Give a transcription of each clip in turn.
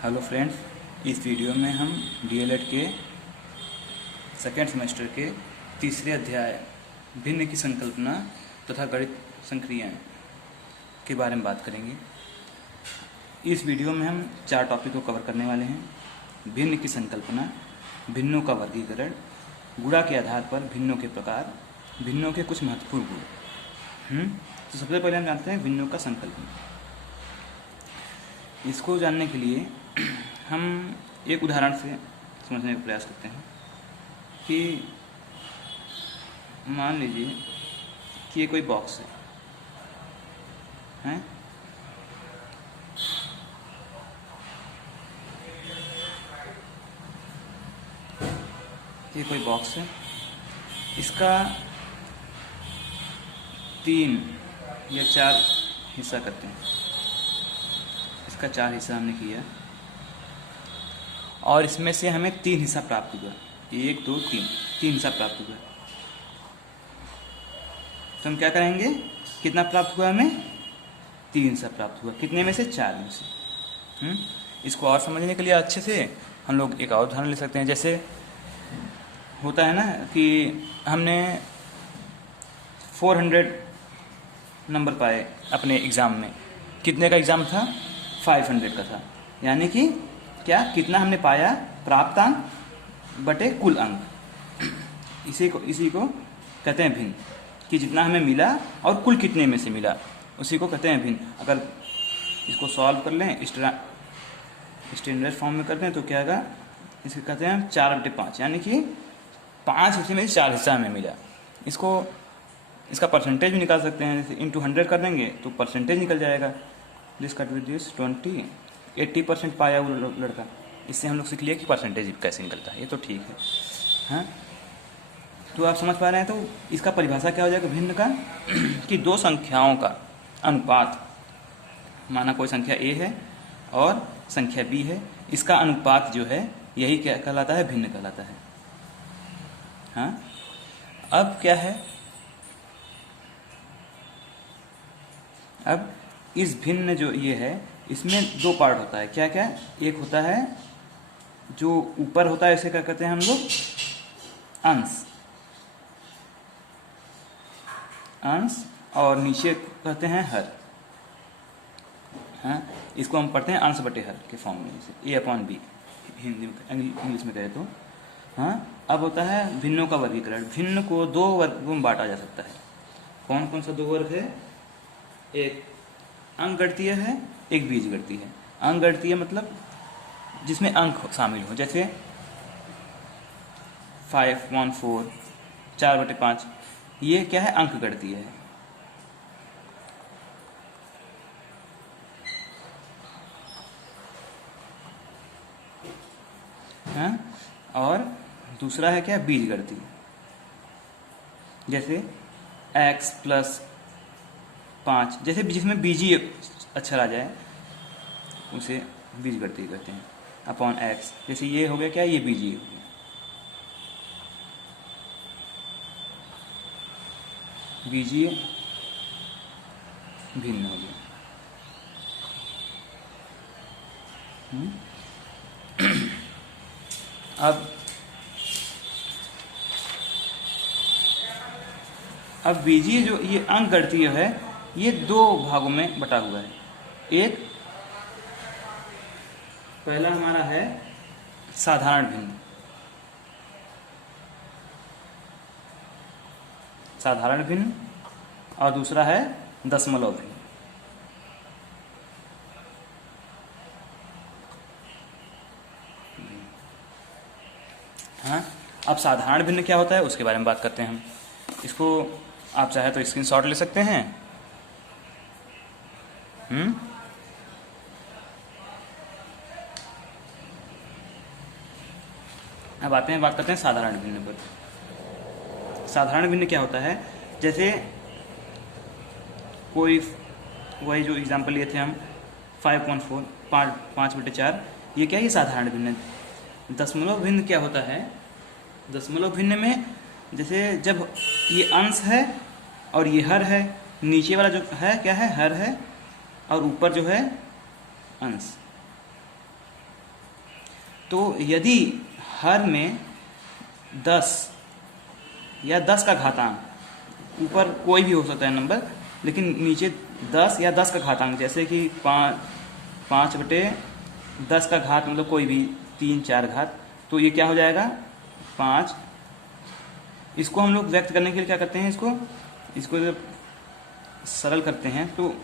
Hello friends, इस video में हम डीएलएड के सेकेंड सेमेस्टर के तीसरे अध्याय भिन्न की संकल्पना तथा गणित संक्रियाएं के बारे में बात करेंगे। इस वीडियो में हम 4 टॉपिक को कवर करने वाले हैं। भिन्न की संकल्पना, भिन्नों का वर्गीकरण, गुणा के आधार पर भिन्नों के प्रकार, भिन्नों के कुछ महत्वपूर्ण गुण। तो सबसे पहले हम जानते हैं भिन्नों का संकल्पना। इसको जानने के लिए हम एक उदाहरण से समझने का प्रयास करते हैं कि मान लीजिए कि ये कोई बॉक्स है, ये कोई बॉक्स है, इसका 3 या 4 हिस्सा करते हैं। इसका 4 हिस्सा हमने किया और इसमें से हमें 3 हिस्सा प्राप्त हुआ। 1 2 3 हिस्सा प्राप्त हुआ। तो हम क्या करेंगे, कितना प्राप्त हुआ हमें? 3 हिस्सा प्राप्त हुआ। कितने में से? 4 में से। इसको और समझने के लिए अच्छे से हम लोग एक और उदाहरण ले सकते हैं। जैसे होता है ना कि हमने 400 नंबर पाए अपने एग्ज़ाम में। कितने का एग्ज़ाम था? 500 का था। यानी कि क्या, कितना हमने पाया? प्राप्त अंक बटे कुल अंक। इसी को कहते हैं भिन्न, कि जितना हमें मिला और कुल कितने में से मिला, उसी को कहते हैं भिन्न। अगर इसको सॉल्व कर लें, स्टैंडर्ड फॉर्म में कर दें तो क्या होगा, इसको कहते हैं 4/5। यानी कि 5 हिस्से में से 4 हिस्सा हमें मिला। इसका परसेंटेज भी निकाल सकते हैं। जैसे इंटू 100 कर देंगे तो परसेंटेज निकल जाएगा। दिस कट विद दिस 20, 80% पाया वो लड़का। इससे हम लोग सीख लिया कि परसेंटेज कैसे निकलता है। ये तो ठीक है, हाँ। तो आप समझ पा रहे हैं। तो इसका परिभाषा क्या हो जाएगा भिन्न का, कि 2 संख्याओं का अनुपात, माना कोई संख्या a है और संख्या b है, इसका अनुपात जो है यही क्या कहलाता है? भिन्न कहलाता है। हाँ, अब क्या है, अब इस भिन्न जो ये है, इसमें 2 पार्ट होता है। क्या क्या? एक होता है जो ऊपर होता है, इसे क्या कहते हैं हम लोग? अंश, और नीचे कहते हैं हर। हाँ, इसको हम पढ़ते हैं अंश बटे हर के फॉर्म में, जैसे A/B हिंदी में, इंग्लिश में कहें तो। हाँ, अब होता है भिन्नों का वर्गीकरण। भिन्न को 2 वर्गों में बांटा जा सकता है। कौन कौन सा 2 वर्ग है? एक अंकगणितीय है, एक बीजगणितीय है। अंकगणितीय मतलब जिसमें अंक शामिल हो, जैसे 5 1 4 4/5, ये क्या है? अंकगणितीय है। हाँ, और दूसरा है क्या? बीजगणितीय। जैसे x + 5, जैसे जिसमें बीजीय अक्षर आ जाए उसे बीजगणितीय कहते हैं। अपॉन x, जैसे ये हो गया क्या? ये बीजीय हो गया। बीजीय भिन्न हो गया। अब बीजीय जो ये अंकगणितीय है, ये 2 भागों में बटा हुआ है। एक पहला हमारा है साधारण भिन्न। साधारण भिन्न, और दूसरा है दशमलव भिन्न। हाँ, अब साधारण भिन्न क्या होता है उसके बारे में बात करते हैं हम। इसको आप चाहे तो स्क्रीनशॉट ले सकते हैं। अब बात करते हैं साधारण भिन्न पर। साधारण भिन्न क्या होता है? जैसे कोई, वही जो एग्जांपल लिए थे हम, 5.4 5/4, ये क्या है? ये साधारण भिन्न। दशमलव भिन्न क्या होता है? दशमलव भिन्न में जैसे जब ये अंश है और ये हर है, नीचे वाला जो है क्या है? हर है, और ऊपर जो है अंश। तो यदि हर में 10 या 10 का घातांक, ऊपर कोई भी हो सकता है नंबर, लेकिन नीचे 10 या 10 का घातांक, जैसे कि 5/10 का घात, मतलब कोई भी 3 4 घात, तो ये क्या हो जाएगा 5। इसको हम लोग व्यक्त करने के लिए क्या करते हैं, इसको जब सरल करते हैं तो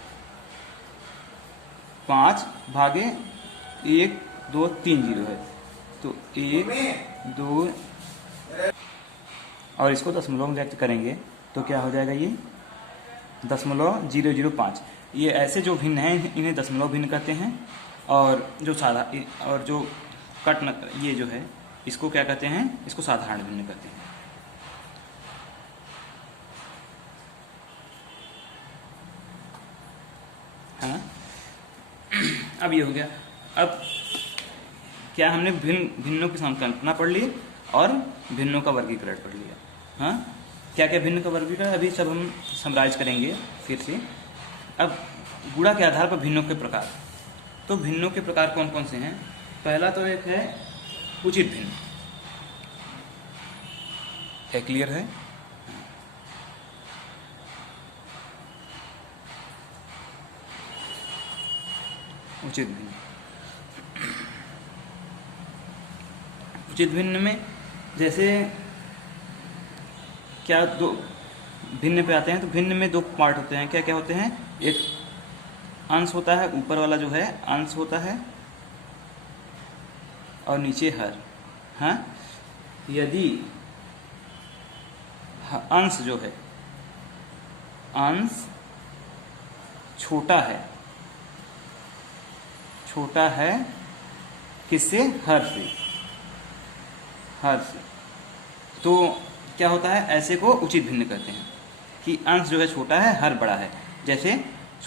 5/1 2 3 0 है, तो 1 2, और इसको दशमलव में व्यक्त करेंगे तो क्या हो जाएगा, ये 0.005। ये ऐसे जो भिन्न हैं इन्हें दशमलव भिन्न कहते हैं, और जो ये जो है इसको क्या कहते हैं, इसको साधारण भिन्न कहते हैं। हाँ, अब ये हो गया। अब क्या हमने भिन्नों की संकल्पना पढ़ ली और भिन्नों का वर्गीकरण पढ़ लिया। हाँ, क्या क्या भिन्न का वर्गीकरण अभी सब हम समराइज करेंगे फिर से। अब गुणा के आधार पर भिन्नों के प्रकार, तो भिन्नों के प्रकार कौन कौन से हैं। पहला तो एक है उचित भिन्न, है क्लियर है। उचित भिन्न, उचित भिन्न में जैसे क्या दो भिन्न पे आते हैं, तो भिन्न में 2 पार्ट होते हैं। क्या क्या होते हैं, एक अंश होता है, ऊपर वाला जो है अंश होता है, और नीचे हर। हाँ, यदि अंश जो है, अंश छोटा है किससे, हर से, तो क्या होता है, ऐसे को उचित भिन्न कहते हैं कि अंश जो है छोटा है, हर बड़ा है। जैसे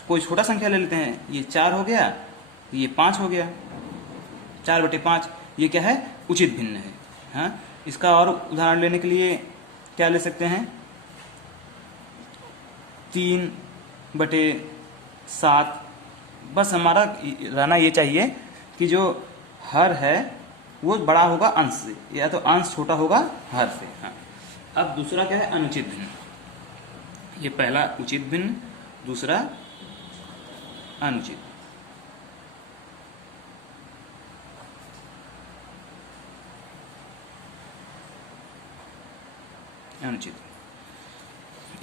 कोई छोटा संख्या ले लेते हैं, ये 4 हो गया, ये 5 हो गया, 4/5, ये क्या है, उचित भिन्न है। हाँ, इसका और उदाहरण लेने के लिए क्या ले सकते हैं, 3/7। बस हमारा रहना ये चाहिए कि जो हर है वो बड़ा होगा अंश से, या तो अंश छोटा होगा हर से। हाँ, अब दूसरा क्या है, अनुचित भिन्न। ये पहला उचित भिन्न, दूसरा अनुचित। अनुचित,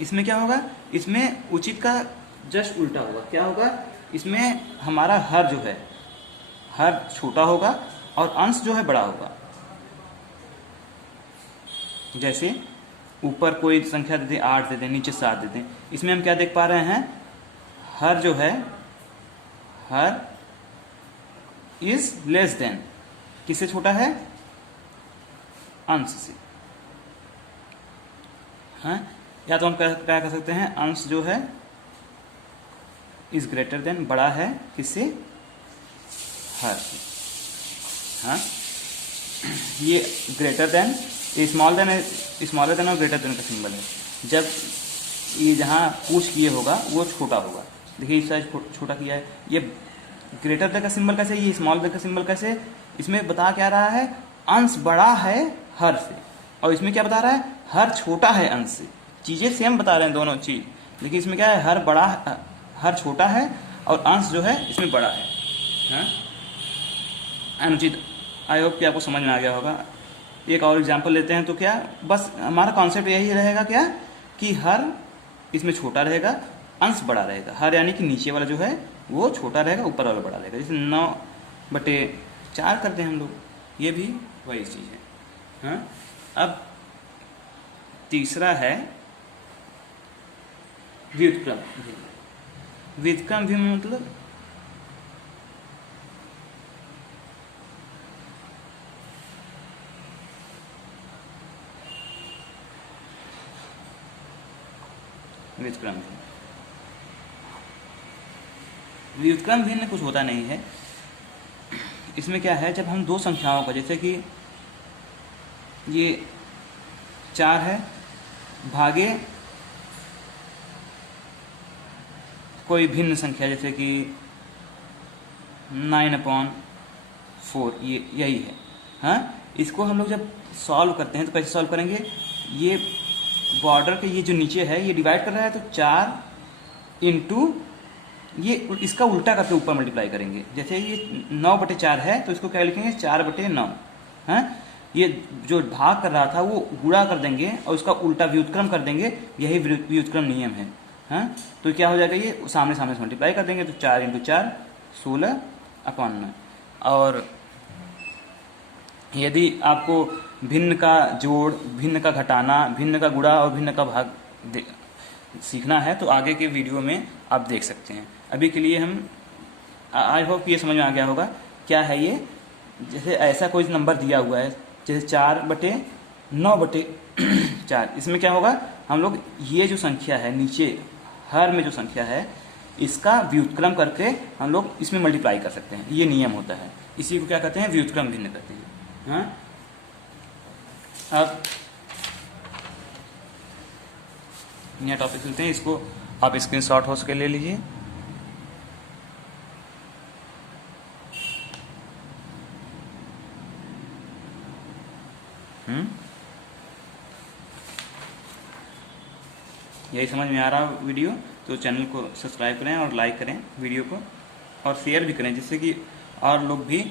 इसमें क्या होगा, इसमें उचित का जस्ट उल्टा होगा। क्या होगा, इसमें हमारा हर जो है, हर छोटा होगा और अंश जो है बड़ा होगा। जैसे ऊपर कोई संख्या दे दें, 8 दे दें, नीचे 7 दे दें, इसमें हम क्या देख पा रहे हैं, हर जो है, हर इज लेस देन, किससे छोटा है, अंश से। हाँ, या तो हम क्या कर सकते हैं, अंश जो है इज ग्रेटर देन, बड़ा है किससे, हर से। हाँ, ये ग्रेटर देन, स्मॉलर देन और ग्रेटर देन का सिंबल है। जब ये जहाँ पूछ किए होगा वो छोटा होगा, देखिए इस साइज छोटा किया है। ये ग्रेटर देन का सिंबल कैसे, ये स्मॉल देन का सिंबल कैसे, इसमें बता क्या रहा है, अंश बड़ा है हर से, और इसमें क्या बता रहा है, हर छोटा है अंश से। चीजें सेम बता रहे हैं दोनों चीज, लेकिन इसमें क्या है, हर छोटा है और अंश जो है इसमें बड़ा है। हाँ? अनुचित, आई होप कि आपको समझ में आ गया होगा। एक और एग्जांपल लेते हैं, तो क्या, बस हमारा कॉन्सेप्ट यही रहेगा क्या, कि हर इसमें छोटा रहेगा, अंश बड़ा रहेगा। हर यानी कि नीचे वाला जो है वो छोटा रहेगा, ऊपर वाला बड़ा रहेगा। जैसे 9/4 करते हैं हम लोग, ये भी वही चीज़ है। हाँ, अब तीसरा है व्युत्क्रम। व्युत्क्रम भी मतलब व्युत्क्रम भिन्न कुछ होता नहीं है। इसमें क्या है, जब हम 2 संख्याओं का, जैसे कि ये 4 है, भागे कोई भिन्न संख्या, जैसे कि 9/4, ये यही है। हाँ, इसको हम लोग जब सॉल्व करते हैं तो कैसे सॉल्व करेंगे, ये बॉर्डर के ये जो नीचे है ये डिवाइड कर रहा है तो 4 इंटू ये इसका उल्टा करके ऊपर मल्टीप्लाई करेंगे। जैसे ये 9/4 है तो इसको क्या लिखेंगे 4/9। हाँ, ये जो भाग कर रहा था वो गुणा कर देंगे और उसका उल्टा व्युत्क्रम कर देंगे, यही व्युत्क्रम नियम है। हाँ, तो क्या हो जाएगा, ये सामने सामने से मल्टीप्लाई कर देंगे तो 4 × 4 16/9। और यदि आपको भिन्न का जोड़, भिन्न का घटाना, भिन्न का गुणा और भिन्न का भाग सीखना है तो आगे के वीडियो में आप देख सकते हैं। अभी के लिए हम आई होप ये समझ में आ गया होगा क्या है ये। जैसे ऐसा कोई नंबर दिया हुआ है जैसे 4/9/4, इसमें क्या होगा, हम लोग ये जो संख्या है नीचे हर में जो संख्या है इसका व्युत्क्रम करके हम लोग इसमें मल्टीप्लाई कर सकते हैं, ये नियम होता है। इसी को क्या कहते हैं, व्युत्क्रम भिन्न कहते हैं। हाँ, अब नया टॉपिक चलते हैं, इसको आप स्क्रीनशॉट हो सके ले लीजिए। यही समझ में आ रहा वीडियो तो चैनल को सब्सक्राइब करें और लाइक करें वीडियो को और शेयर भी करें जिससे कि और लोग भी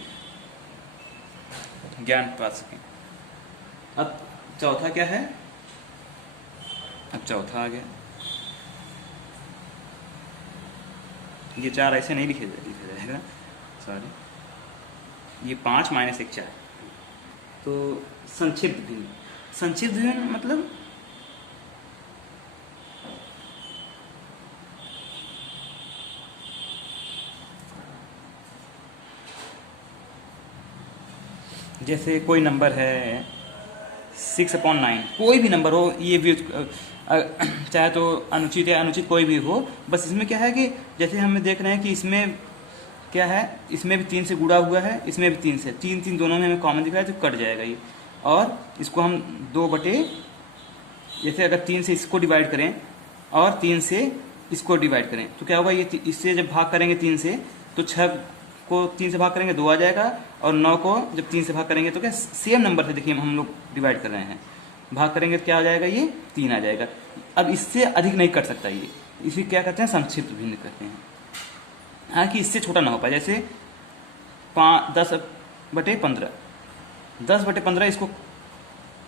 ज्ञान पा सकें। अब चौथा क्या है, अब चौथा आ गया, ये 4 ऐसे नहीं लिखे जाएगा, सॉरी, ये 5 - 1 4। तो संक्षिप्त भिन्न, संक्षिप्त भिन्न मतलब जैसे कोई नंबर है 6/9, कोई भी नंबर हो, ये भी चाहे तो अनुचित या अनुचित कोई भी हो, बस इसमें क्या है कि जैसे हम देख रहे हैं कि इसमें क्या है, इसमें भी 3 से गुणा हुआ है, इसमें भी 3 से, 3 दोनों में हमें कॉमन दिख रहा है तो कट जाएगा ये। और इसको हम 2 जैसे अगर 3 से इसको डिवाइड करें और 3 से इसको डिवाइड करें तो क्या होगा, ये इससे जब भाग करेंगे 3 से तो 6 को 3 से भाग करेंगे 2 आ जाएगा, और 9 को जब 3 से भाग करेंगे तो क्या सेम नंबर से देखिए हम लोग डिवाइड कर रहे हैं, भाग करेंगे तो क्या हो जाएगा, ये 3 आ जाएगा। अब इससे अधिक नहीं कट सकता ये, इसे क्या कहते हैं, संक्षिप्त भिन्न कहते हैं। हाँ, कि इससे छोटा ना हो पाए, जैसे 10/15, 10/15 इसको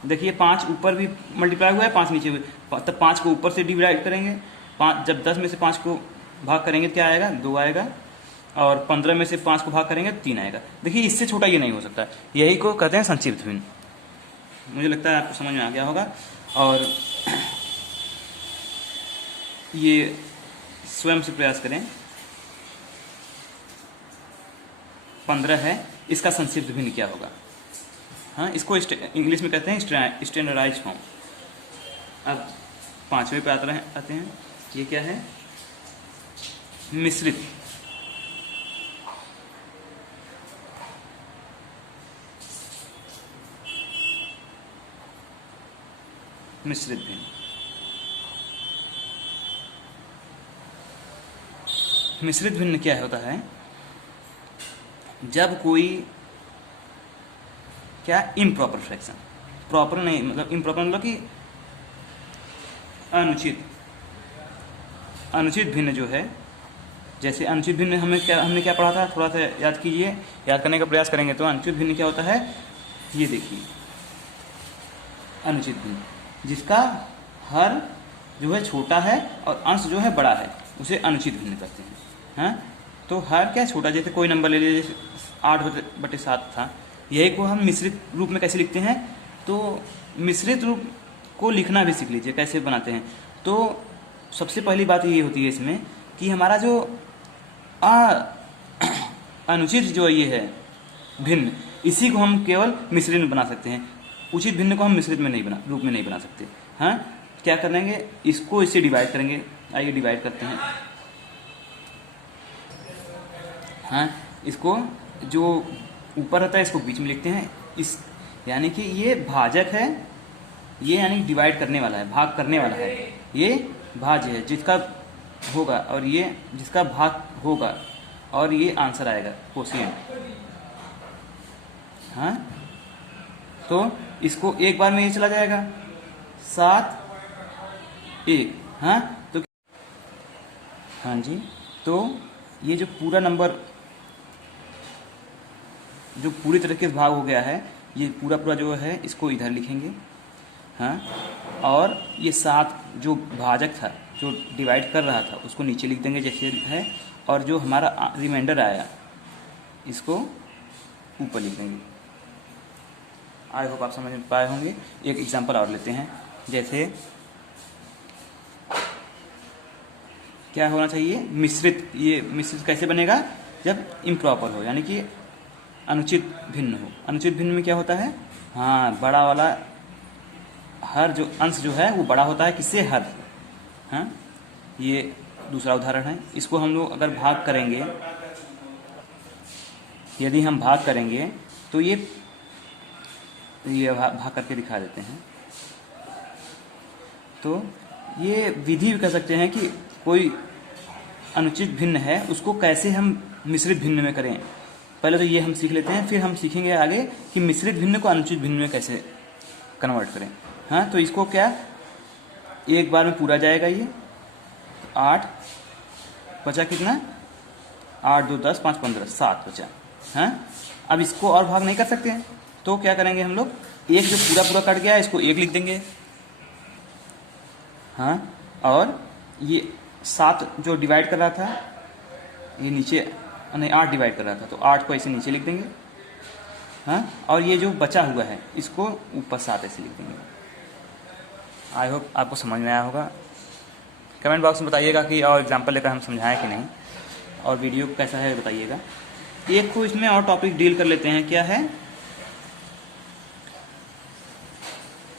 देखिए 5 ऊपर भी मल्टीप्लाई हुआ है, 5 नीचे हुए, तब 5 को ऊपर से डिवाइड करेंगे, 5 जब 10 में से 5 को भाग करेंगे क्या आएगा, 2 आएगा, और 15 में से 5 को भाग करेंगे 3 आएगा। देखिए इससे छोटा ये नहीं हो सकता, यही को कहते हैं संक्षिप्त भिन्न। मुझे लगता है आपको समझ में आ गया होगा। और ये स्वयं से प्रयास करें, 15 है, इसका संक्षिप्त भिन्न क्या होगा। हाँ, इसको इंग्लिश में कहते हैं स्टैंडर्डाइज्ड फॉर्म। अब 5वें पे आते हैं, ये क्या है, मिश्रित। मिश्रित भिन्न, मिश्रित भिन्न क्या होता है, जब कोई क्या इम्प्रॉपर फ्रैक्शन, प्रॉपर नहीं मतलब इम्प्रॉपर मतलब कि अनुचित भिन्न जो है, जैसे अनुचित भिन्न हमने क्या पढ़ा था, थोड़ा सा याद कीजिए, याद करने का प्रयास करेंगे तो अनुचित भिन्न क्या होता है, ये देखिए अनुचित भिन्न जिसका हर जो है छोटा है और अंश जो है बड़ा है उसे अनुचित भिन्न कहते हैं। हाँ, तो हर क्या छोटा, जैसे कोई नंबर ले लीजिए 8/7 था, यही को हम मिश्रित रूप में कैसे लिखते हैं, तो मिश्रित रूप को लिखना भी सीख लीजिए कैसे बनाते हैं। तो सबसे पहली बात ये होती है इसमें कि हमारा जो अनुचित जो ये है भिन्न, इसी को हम केवल मिश्रित में बना सकते हैं, उचित भिन्न को हम मिश्रित में रूप में नहीं बना सकते। हाँ, क्या करेंगे, इसको इससे डिवाइड करेंगे, आइए डिवाइड करते हैं। हाँ, इसको जो ऊपर रहता है इसको बीच में लिखते हैं, इस यानी कि ये भाजक है, ये यानी डिवाइड करने वाला है, भाग करने वाला है, ये भाज्य है जिसका होगा, और ये जिसका भाग होगा, और ये आंसर आएगा क्वोशिएंट। हाँ, तो इसको एक बार में ये चला जाएगा 7 1। हाँ तो हाँ जी, तो ये जो पूरा नंबर जो पूरी तरीके से भाग हो गया है, ये पूरा पूरा जो है इसको इधर लिखेंगे। हाँ, और ये 7 जो भाजक था, जो डिवाइड कर रहा था, उसको नीचे लिख देंगे जैसे है, और जो हमारा रिमाइंडर आया इसको ऊपर लिख देंगे। आई होप आप समझ पाए होंगे। एक एग्जांपल और लेते हैं, जैसे क्या होना चाहिए, मिश्रित। ये मिश्रित कैसे बनेगा, जब इम्प्रॉपर हो, यानी कि अनुचित भिन्न हो। अनुचित भिन्न में क्या होता है, हाँ, बड़ा वाला हर जो अंश जो है वो बड़ा होता है, किससे, हर। हाँ, ये दूसरा उदाहरण है। इसको हम लोग अगर भाग करेंगे, यदि हम भाग करेंगे तो ये भाग करके दिखा देते हैं। तो ये विधि भी कह सकते हैं कि कोई अनुचित भिन्न है उसको कैसे हम मिश्रित भिन्न में करें। पहले तो ये हम सीख लेते हैं, फिर हम सीखेंगे आगे कि मिश्रित भिन्न को अनुचित भिन्न में कैसे कन्वर्ट करें। हाँ, तो इसको क्या एक बार में पूरा जाएगा, ये 8 बचा कितना, 8 2 10 5 15 7 बचा। हाँ, अब इसको और भाग नहीं कर सकते हैं, तो क्या करेंगे हम लोग, एक जो पूरा पूरा कट गया है इसको 1 लिख देंगे। हाँ, और ये 7 जो डिवाइड कर रहा था, ये नीचे नहीं 8 डिवाइड कर रहा था, तो 8 को ऐसे नीचे लिख देंगे। हाँ, और ये जो बचा हुआ है इसको ऊपर 7 ऐसे लिख देंगे। आई होप आपको समझ में आया होगा। कमेंट बॉक्स में बताइएगा कि और एग्जांपल लेकर हम समझाएं कि नहीं, और वीडियो कैसा है बताइएगा। एक को इसमें और टॉपिक डील कर लेते हैं, क्या है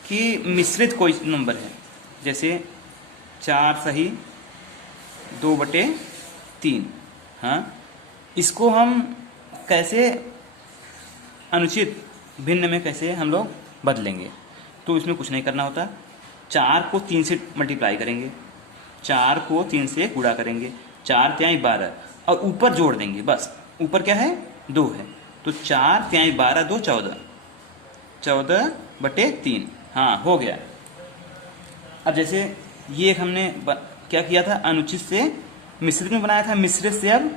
कि मिश्रित कोई नंबर है, जैसे 4 सही 2/3। हाँ, इसको हम कैसे अनुचित भिन्न में कैसे हम लोग बदलेंगे, तो इसमें कुछ नहीं करना होता। 4 को 3 से मल्टीप्लाई करेंगे, 4 को 3 से गुणा करेंगे, 4 तिहाई 12, और ऊपर जोड़ देंगे। बस ऊपर क्या है, 2 है, तो 4 तिहाई 12 2 14, 14/3। हाँ, हो गया। अब जैसे ये हमने क्या किया था, अनुचित से मिश्रित में बनाया था, मिश्रित से अब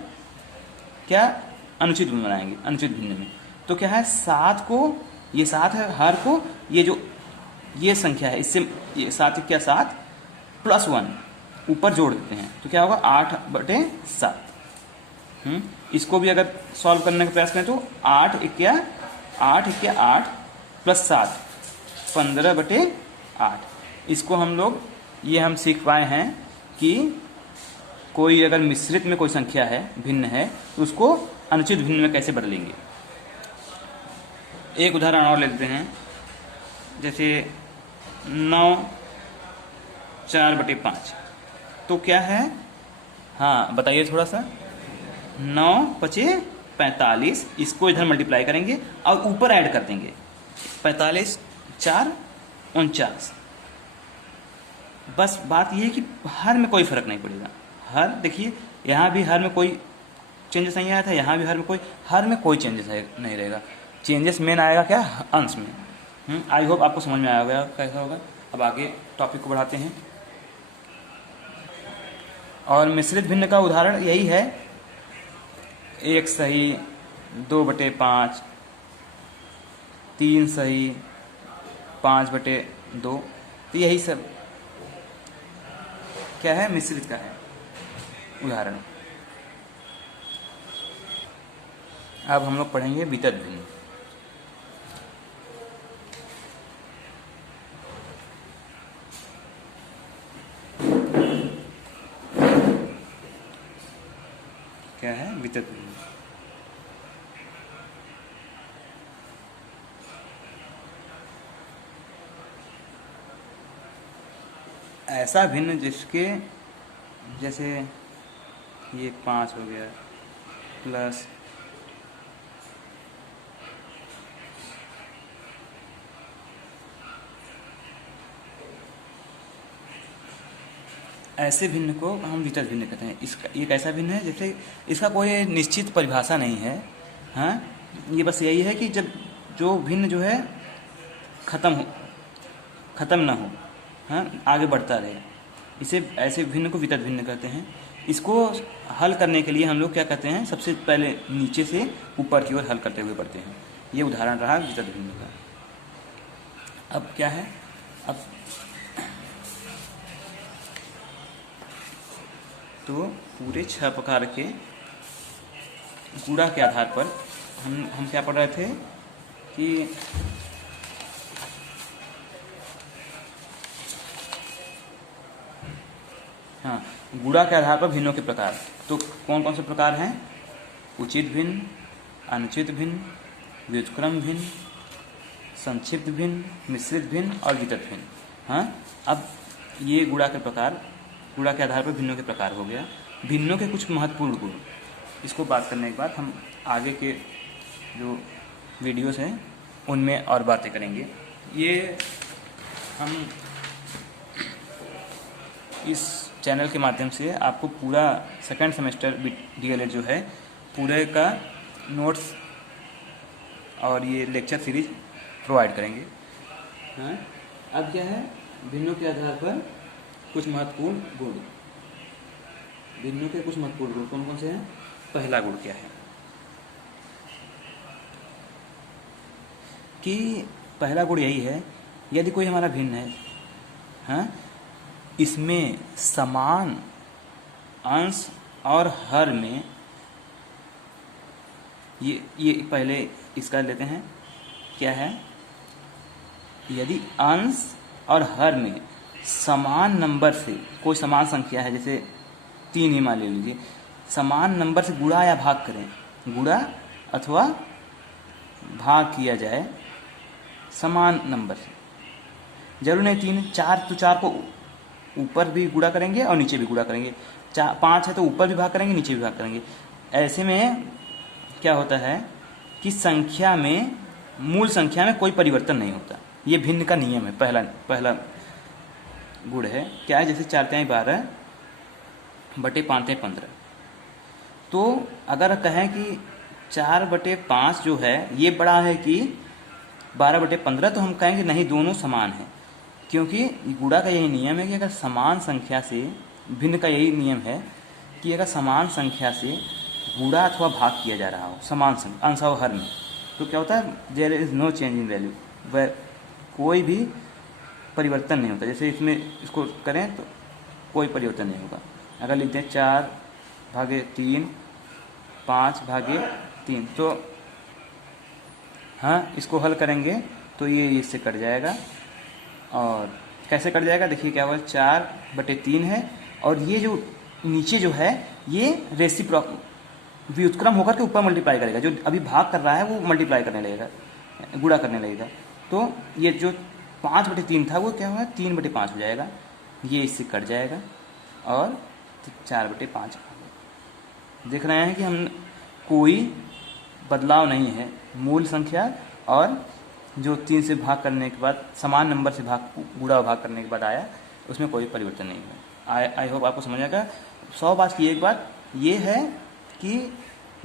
क्या अनुचित में बनाएंगे, अनुचित भिन्न में। तो क्या है, 7 को, ये 7 है, हर को ये जो ये संख्या है इससे ये 7 क्या 7 + 1 ऊपर जोड़ देते हैं, तो क्या होगा 8/7। इसको भी अगर सॉल्व करने का प्रयास करें तो 8 + 8 + 7 15/8। इसको हम लोग ये हम सीख पाए हैं कि कोई अगर मिश्रित में कोई संख्या है, भिन्न है, तो उसको अनुचित भिन्न में कैसे बदलेंगे। एक उदाहरण और लेते हैं, जैसे 9 4/5। तो क्या है, हाँ बताइए थोड़ा सा। 9 × 5 = 45, इसको इधर मल्टीप्लाई करेंगे और ऊपर ऐड कर देंगे, 45 4 49। बस बात ये है कि हर में कोई फर्क नहीं पड़ेगा। हर देखिए, यहाँ भी हर में कोई चेंजेस नहीं आया था, यहाँ भी हर में कोई चेंजेस नहीं रहेगा। चेंजेस मेन आएगा क्या, अंश में। आई होप आपको समझ में आया होगा कैसा होगा। अब आगे टॉपिक को बढ़ाते हैं। और मिश्रित भिन्न का उदाहरण यही है, 1 सही 2/5, 3 सही 5/2। तो यही सब क्या है, मिश्रित का है उदाहरण। अब हम लोग पढ़ेंगे वितत भिन्न। क्या है वितत भिन्न, ऐसा भिन्न जिसके, जैसे ये 5 हो गया प्लस ऐसे भिन्न को हम वितत भिन्न कहते हैं। इसका ये कैसा भिन्न है, जैसे इसका कोई निश्चित परिभाषा नहीं है। हाँ, ये बस यही है कि जब जो भिन्न जो है ख़त्म ना हो, हाँ, आगे बढ़ता रहे। इसे ऐसे भिन्न को वितत भिन्न कहते हैं। इसको हल करने के लिए हम लोग क्या करते हैं, सबसे पहले नीचे से ऊपर की ओर हल करते हुए बढ़ते हैं। ये उदाहरण रहा वितत भिन्न का। अब क्या है, अब तो पूरे 6 प्रकार के गुणा के आधार पर हम क्या पढ़ रहे थे कि हाँ, गुणा के आधार पर भिन्नों के प्रकार। तो कौन कौन से प्रकार हैं? उचित भिन्न, अनुचित भिन्न, व्युत्क्रम भिन्न, संक्षिप्त भिन्न, मिश्रित भिन्न और वितत भिन्न। हाँ, अब ये गुणा के प्रकार, गुणा के आधार पर भिन्नों के प्रकार हो गया। भिन्नों के कुछ महत्वपूर्ण गुण, इसको बात करने के बाद हम आगे के जो वीडियोस हैं उनमें और बातें करेंगे। ये हम इस चैनल के माध्यम से आपको पूरा सेकेंड सेमेस्टर DLED जो है पूरे का नोट्स और ये लेक्चर सीरीज प्रोवाइड करेंगे। हाँ, अब क्या है, भिन्नों के आधार पर कुछ महत्वपूर्ण गुण। भिन्नों के कुछ महत्वपूर्ण गुण कौन कौन से हैं? पहला गुण क्या है कि पहला गुण यही है, यदि कोई हमारा भिन्न है, हाँ, इसमें समान अंश और हर में, ये पहले इसका लेते हैं, क्या है, यदि अंश और हर में समान नंबर से कोई समान संख्या है, जैसे 3 ही मान ले लीजिए, समान नंबर से गुणा या भाग करें, गुणा अथवा भाग किया जाए समान नंबर से, जरूर नहीं 3, 4 तो 4 को ऊपर भी गुणा करेंगे और नीचे भी गुणा करेंगे, 5 है तो ऊपर भी भाग करेंगे, नीचे भी भाग करेंगे। ऐसे में क्या होता है कि संख्या में, मूल संख्या में कोई परिवर्तन नहीं होता। ये भिन्न का नियम है, पहला गुण है। क्या है, जैसे 4 तिहाई 12 बटे 5 तिहाई 15। तो अगर कहें कि 4/5 जो है ये बड़ा है कि 12/15, तो हम कहेंगे नहीं, दोनों समान है, क्योंकि गुणा का यही नियम है कि अगर समान संख्या से, भिन्न का यही नियम है कि अगर समान संख्या से गुणा अथवा भाग किया जा रहा हो समान संख्या अंश और हर में, तो क्या होता है, there is no change in value, वह कोई भी परिवर्तन नहीं होता। जैसे इसमें इसको करें तो कोई परिवर्तन नहीं होगा। अगर लिखते हैं 4/3 5/3, तो हाँ, इसको हल करेंगे तो ये इससे कट जाएगा। और कैसे कट जाएगा, देखिए क्या हुआ, 4/3 है और ये जो नीचे जो है ये रेसिप्रोक व्युत्क्रम होकर के ऊपर मल्टीप्लाई करेगा, जो अभी भाग कर रहा है वो मल्टीप्लाई करने लगेगा, गुणा करने लगेगा। तो ये जो 5/3 था वो क्या हुआ, 3/5 हो जाएगा, ये इससे कट जाएगा और 4/5। देख रहे हैं कि हम कोई बदलाव नहीं है, मूल संख्या और जो 3 से भाग करने के बाद समान नंबर से गुणा भाग करने के बाद आया, उसमें कोई परिवर्तन नहीं हुआ। आई होप आपको समझ आएगा। 100 बात की एक बात ये है कि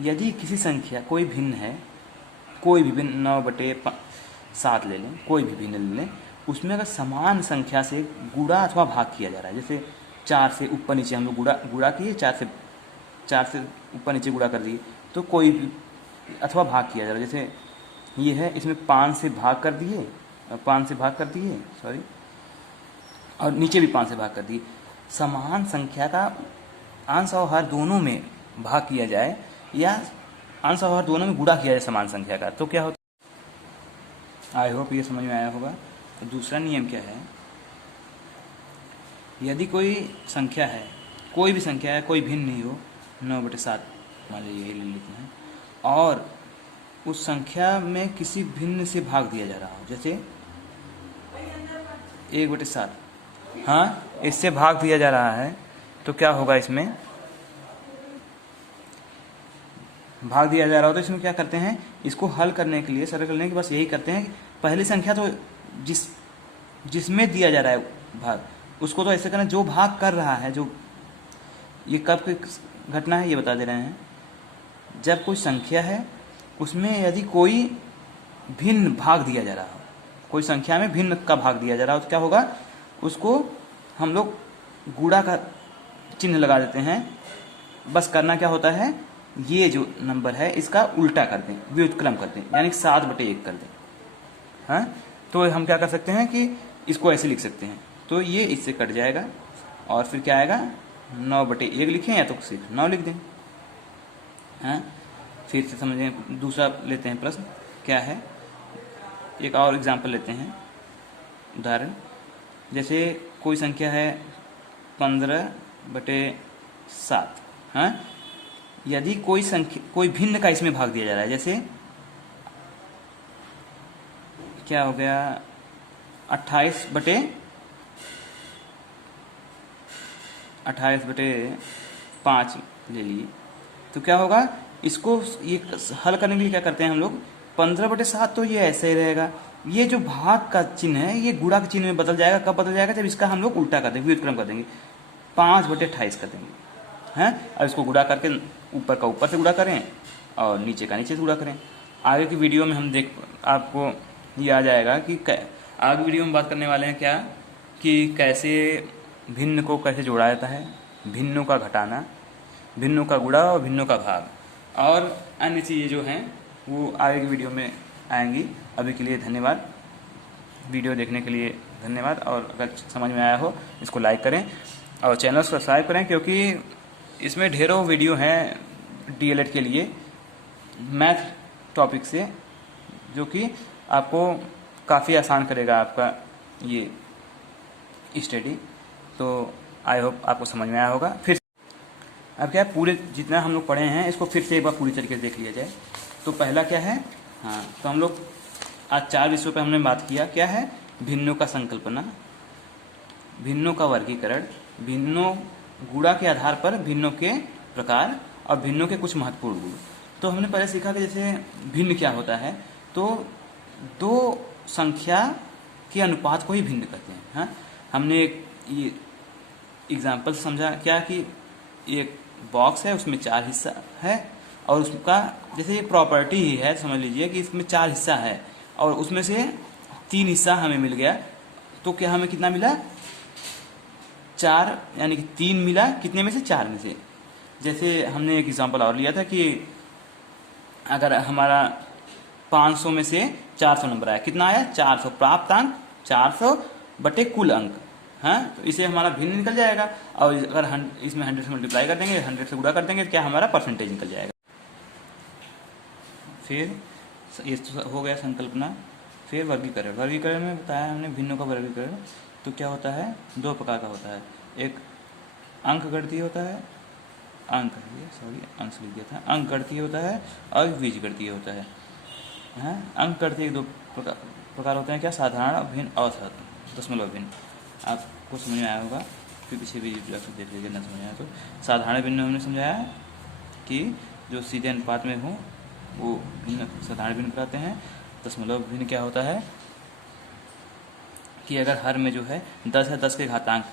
यदि किसी संख्या कोई भिन्न है, कोई भी भिन्न 9/7 ले लें, कोई भी भिन्न ले लें, उसमें अगर समान संख्या से गुणा अथवा भाग किया जा रहा है, जैसे 4 से ऊपर नीचे हम लोग गुणा किए, 4 से ऊपर नीचे गुणा कर दिए, तो कोई भी अथवा भाग किया जा रहा है, जैसे ये है, इसमें 5 से भाग कर दिए, 5 से भाग कर दिए, सॉरी, और नीचे भी 5 से भाग कर दिए। समान संख्या का अंश और हर दोनों में भाग किया जाए या अंश और हर दोनों में गुणा किया जाए समान संख्या का, तो क्या होता है। आई होप ये समझ में आया होगा। तो दूसरा नियम क्या है, यदि कोई संख्या है, कोई भी संख्या है, कोई भिन्न नहीं हो, 9/7 मान लीजिए यही ले लेते हैं, और उस संख्या में किसी भिन्न से भाग दिया जा रहा हो, जैसे 1/7, हाँ, इससे भाग दिया जा रहा है, तो क्या होगा, इसमें भाग दिया जा रहा हो तो इसमें क्या करते हैं, इसको हल करने के लिए, सरल करने के बस यही करते हैं कि पहली संख्या तो जिसमें दिया जा रहा है भाग, उसको तो ऐसे करना, जो भाग कर रहा है, जो ये कब की घटना है ये बता दे रहे हैं, जब कोई संख्या है उसमें यदि कोई भिन्न भाग दिया जा रहा हो, कोई संख्या में भिन्न का भाग दिया जा रहा है तो क्या होगा, उसको हम लोग गुणा का चिन्ह लगा देते हैं। बस करना क्या होता है, ये जो नंबर है इसका उल्टा कर दें, व्युत्क्रम कर दें, यानी 7/1 कर दें। हाँ, तो हम क्या कर सकते हैं कि इसको ऐसे लिख सकते हैं, तो ये इससे कट जाएगा और फिर क्या आएगा, 9/1 लिखें या तो सिर्फ 9 लिख दें। हाँ, फिर से समझें, दूसरा लेते हैं प्रश्न क्या है, एक और एग्जाम्पल लेते हैं उदाहरण। जैसे कोई संख्या है 15/7। हाँ, यदि कोई भिन्न का इसमें भाग दिया जा रहा है, जैसे क्या हो गया 28/5 ले लिए, तो क्या होगा, इसको ये हल करने के लिए क्या करते हैं हम लोग, 15/7 तो ये ऐसे ही रहेगा, ये जो भाग का चिन्ह है ये गुणा के चिन्ह में बदल जाएगा। कब बदल जाएगा, जब इसका हम लोग उल्टा कर देंगे, व्युत्क्रम कर देंगे, 5/28 कर देंगे। हैं, अब इसको गुणा करके ऊपर का ऊपर से गुणा करें और नीचे का नीचे से गुणा करें। आगे की वीडियो में हम आपको ये आ जाएगा कि आगे वीडियो में बात करने वाले हैं क्या, कि कैसे भिन्न को कैसे जोड़ा जाता है, भिन्नों का घटाना, भिन्नों का गुणा और भिन्नों का भाग, और अन्य चीज़ें जो हैं वो आगे की वीडियो में आएंगी। अभी के लिए धन्यवाद, वीडियो देखने के लिए धन्यवाद, और अगर समझ में आया हो इसको लाइक करें और चैनल सब्सक्राइब करें, क्योंकि इसमें ढेरों वीडियो हैं डीएलएड के लिए मैथ टॉपिक से, जो कि आपको काफ़ी आसान करेगा आपका ये स्टडी। तो आई होप आपको समझ में आया होगा। फिर अब क्या है, पूरे जितना हम लोग पढ़े हैं इसको फिर से एक बार पूरी तरीके से देख लिया जाए। तो पहला क्या है, हाँ, तो हम लोग आज 4 विषयों पर हमने बात किया। क्या है, भिन्नों का संकल्पना, भिन्नों का वर्गीकरण, भिन्नों गुणा के आधार पर भिन्नों के प्रकार और भिन्नों के कुछ महत्वपूर्ण गुण। तो हमने पहले सीखा कि जैसे भिन्न क्या होता है, तो दो संख्या के अनुपात को ही भिन्न कहते हैं। हाँ, हमने एक ये एग्जाम्पल समझा क्या, कि एक बॉक्स है उसमें 4 हिस्सा है और उसका जैसे ये प्रॉपर्टी ही है, समझ लीजिए कि इसमें 4 हिस्सा है और उसमें से 3 हिस्सा हमें मिल गया, तो क्या हमें कितना मिला, 4, यानी कि 3 मिला, कितने में से, 4 में से। जैसे हमने एक एग्जांपल और लिया था कि अगर हमारा 500 में से 400 नंबर आया, कितना आया, 400, प्राप्त अंक 400 कुल अंक। हाँ, तो इसे हमारा भिन्न निकल जाएगा, और अगर इसमें 100 से मल्टीप्लाई कर देंगे, 100 से गुणा कर देंगे, तो क्या हमारा परसेंटेज निकल जाएगा। फिर ये हो गया संकल्पना। फिर वर्गीकरण, वर्गीकरण में बताया हमने भिन्नों का वर्गीकरण, तो क्या होता है, 2 प्रकार का होता है, एक अंकगणितीय होता है, अंक लिख दिया था, अंकगणितीय होता है और बीजगणितीय होता है। हाँ, अंकगणितीय 2 प्रकार होते हैं, क्या, साधारण भिन्न और दशमलव भिन्न। आपको समझ में आया होगा, फिर पीछे भी देख लीजिए, ना समझ आया तो। साधारण भिन्न हमने समझाया कि जो सीधे अनुपात में हो वो भिन्न साधारण भिन्न कहते हैं। दशमलव भिन्न क्या होता है कि अगर हर में जो है 10 है, 10 के घातांक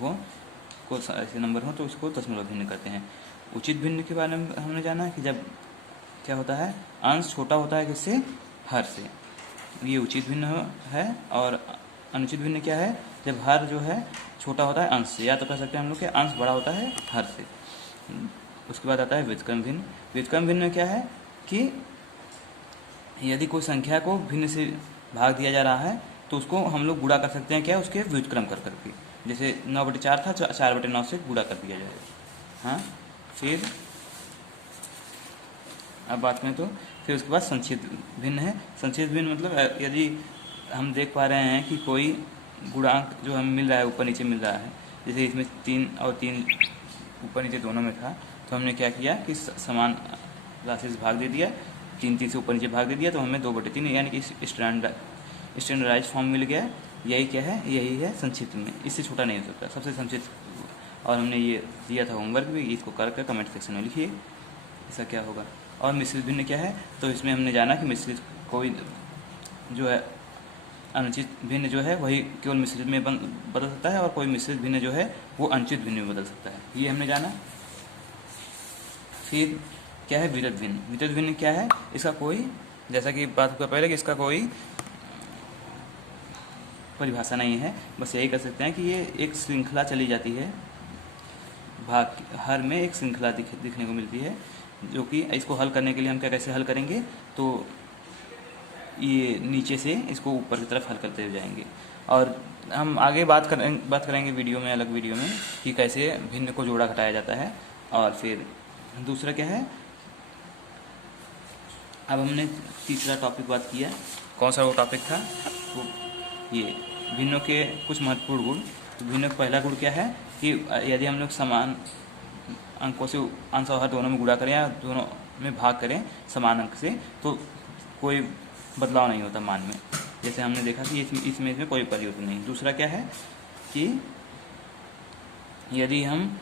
वो को ऐसे नंबर हो तो उसको दशमलव भिन्न कहते हैं। उचित भिन्न के बारे में हमने जाना कि जब क्या होता है, अंश छोटा होता है किससे, हर से, ये उचित भिन्न है। और अनुचित भिन्न क्या है, जब हर जो है छोटा होता है अंश से, या तो कह सकते हैं हम लोग कि अंश बड़ा होता है हर से। उसके बाद आता है व्युत्क्रम भिन्न। व्युत्क्रम भिन्न क्या है कि यदि कोई संख्या को भिन्न से भाग दिया जा रहा है तो उसको हम लोग गुणा कर सकते हैं, क्या, उसके व्युत्क्रम कर करके। जैसे 9/4 था, 4/9 से गुणा कर दिया जाएगा। हाँ, फिर अब बात करें तो फिर उसके बाद संक्षिप्त भिन्न है। संक्षिप्त भिन्न मतलब यदि हम देख पा रहे हैं कि कोई गुणांक जो हमें मिल रहा है ऊपर नीचे मिल रहा है, जैसे इसमें 3 और 3 ऊपर नीचे दोनों में था, तो हमने क्या किया कि समान राशि से भाग दे दिया, 3 से ऊपर नीचे भाग दे दिया, तो हमें 2/3 यानी कि स्टैंडर्डाइज फॉर्म मिल गया। यही क्या है, यही है संक्षिप्त में, इससे छोटा नहीं हो सकता, सबसे संक्षिप्त। और हमने ये दिया था होमवर्क भी, इसको करके कमेंट सेक्शन में लिखिए ऐसा क्या होगा। और मिश्रित भिन्न क्या है, तो इसमें हमने जाना कि मिश्रित कोई जो है अनुचित भिन्न जो है वही केवल मिश्रित में बदल सकता है, और कोई मिश्रित भिन्न जो है वो अनुचित भिन्न में बदल सकता है, ये हमने जाना। फिर क्या है विपरीत भिन्न। विपरीत भिन्न क्या है, इसका कोई, जैसा कि बात हुआ पहले कि इसका कोई परिभाषा नहीं है, बस यही कह सकते हैं कि ये एक श्रृंखला चली जाती है, भाग हर में एक श्रृंखला दिखने को मिलती है, जो कि इसको हल करने के लिए हम क्या कैसे हल करेंगे, तो ये नीचे से इसको ऊपर की तरफ हल करते हुए जाएंगे। और हम आगे बात करेंगे वीडियो में, अलग वीडियो में, कि कैसे भिन्न को जोड़ा घटाया जाता है। और फिर दूसरा क्या है, अब हमने तीसरा टॉपिक बात किया, कौन सा वो टॉपिक था, तो ये भिन्नों के कुछ महत्वपूर्ण गुण। तो भिन्नों का पहला गुण क्या है कि यदि हम लोग समान अंकों से अंश और हर दोनों में गुणा करें या दोनों में भाग करें समान अंक से, तो कोई बदलाव नहीं होता मान में, जैसे हमने देखा कि इसमें कोई परिवर्तन नहीं। दूसरा क्या है कि यदि हम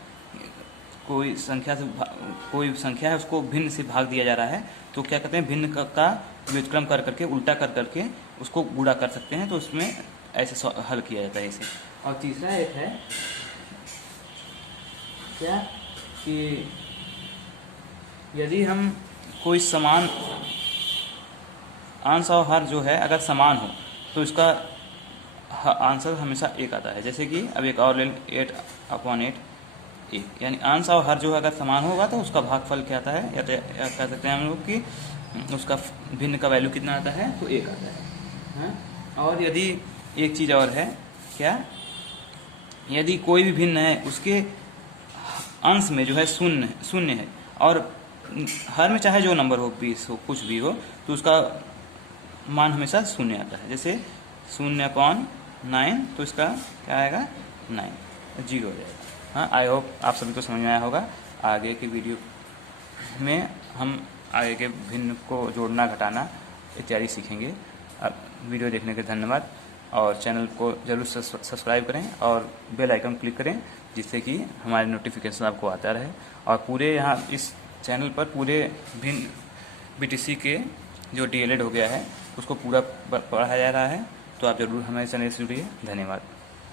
कोई संख्या है उसको भिन्न से भाग दिया जा रहा है, तो क्या कहते हैं, भिन्न का व्युत्क्रम कर करके उल्टा कर करके उसको गुणा कर सकते हैं, तो उसमें ऐसे हल किया जाता है इसे। और तीसरा एक है क्या कि यदि हम कोई समान अंश और हर जो है अगर समान हो तो इसका आंसर हमेशा एक आता है। जैसे कि अब एक और ले 8/8 1, यानी अंश और हर जो है अगर समान होगा तो उसका भागफल क्या आता है, या कह सकते हैं हम लोग कि उसका भिन्न का वैल्यू कितना आता है, तो 1 आता है। और यदि एक चीज़ और है क्या, यदि कोई भी भिन्न है उसके अंश में जो है शून्य है और हर में चाहे जो नंबर हो, 20 हो, कुछ भी हो, तो उसका मान हमेशा शून्य आता है। जैसे 0/9, तो इसका क्या आएगा, 9, 0 हो जाएगा। हाँ, आई होप आप सभी को समझ में आया होगा। आगे की वीडियो में हम आगे के भिन्न को जोड़ना घटाना इत्यादि सीखेंगे। अब वीडियो देखने के धन्यवाद, और चैनल को जरूर सब्सक्राइब करें और बेल आइकन क्लिक करें, जिससे कि हमारे नोटिफिकेशन आपको आता रहे। और पूरे यहाँ इस चैनल पर पूरे भिन्न BTC के जो DLED हो गया है उसको पूरा पढ़ाया जा रहा है, तो आप ज़रूर हमारे चैनल से जुड़िए। धन्यवाद।